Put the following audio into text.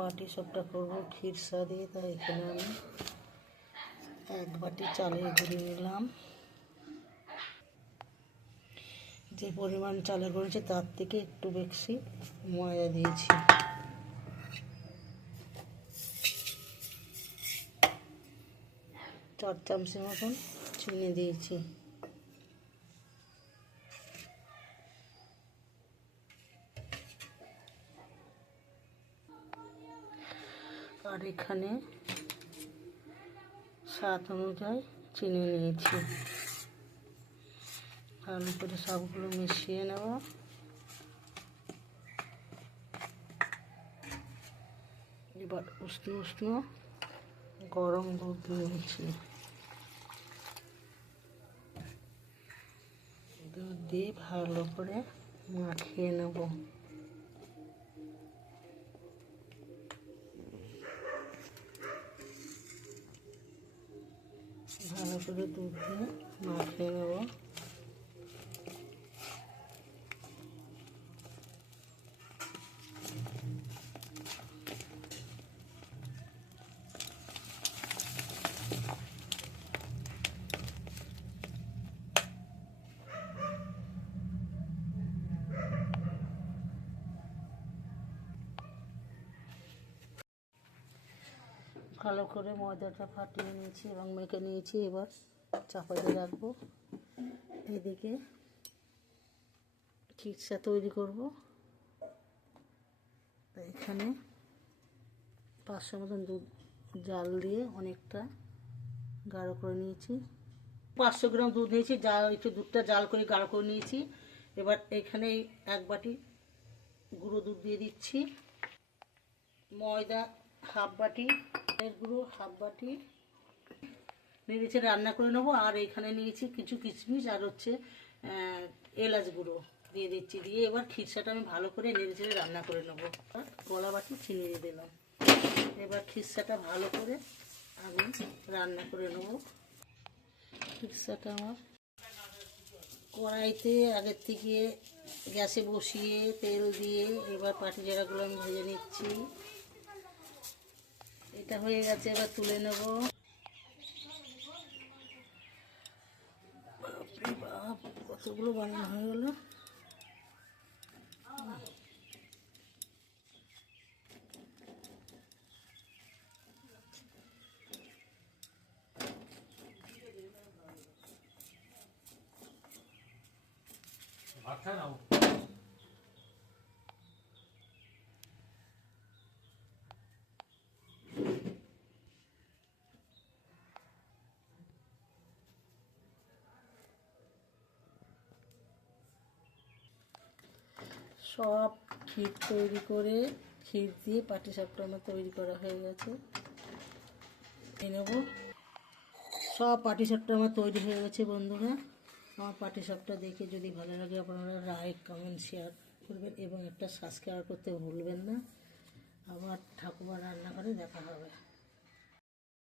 পাটি সাপটা করবো খিরসা দিয়ে, তাই এখানে আমি 1 বাটি চালের গুঁড়ি নিলাম। যে পরিমাণ চালের গুঁড়ি আছে তার থেকে একটু বেশি ময়দা দিয়েছি। 4 চামচের মতন চিনি দিয়েছি। আর এখানে স্বাদ অনুযায়ী চিনি নিয়েছি। ভালো করে সবগুলো মিশিয়ে নেব। এবার উষ্ণ উষ্ণ গরম দুধ নিয়েছি। দুধ দিয়ে ভালো করে মাখিয়ে নেব। ভালো করে দুধ দিয়ে মাখিয়ে নেব। ভালো করে ময়দাটা ফাটিয়ে নিয়েছি এবং মেখে নিয়েছি। এবার চাপা দিয়ে রাখবো। এদিকে খিরসা তৈরি করব। তাই এখানে 500 মতন দুধ জাল দিয়ে অনেকটা গাঢ় করে নিয়েছি। 500 গ্রাম দুধ নিয়েছি, একটু দুধটা জাল করে গাঢ় করে নিয়েছি। এবার এখানে 1 বাটি গুঁড়ো দুধ দিয়ে দিচ্ছি। ময়দা 1/2 বাটি, গুঁড়ো 1/2 বাটি নিয়েছি, রান্না করে নেবো। আর এখানে নিয়েছি কিছু কিশমিশ আর হচ্ছে এলাচ গুঁড়ো দিয়ে দিচ্ছি। দিয়ে এবার খিরসাটা আমি ভালো করে নেড়ে রান্না করে নেবো। কলা বাটি চিনি দিয়ে দিলাম। এবার খিরসাটা ভালো করে আমি রান্না করে নেবো। খিরসাটা আমার কড়াইতে আগের থেকে গ্যাসে বসিয়ে তেল দিয়ে এবার পাটি জারাগুলো আমি ভেজে নিচ্ছি। এটা হয়ে গেছে, এবার তুলে নেব। কতগুলো বানানো হয়ে গেল। সব ক্ষীর তৈরি করে ক্ষীর দিয়ে পাটিসাপটা আমার তৈরি করা হয়ে গেছে। নিয়ে নেব। সব পাটিসাপটা আমার তৈরি হয়ে গেছে বন্ধুরা। আমার পাটিসাপটা দেখে যদি ভালো লাগে আপনারা লাইক কমেন্ট শেয়ার করবেন এবং একটা সাবস্ক্রাইব করতে ভুলবেন না। আবার ঠাকুমার রান্নাঘরে দেখা হবে।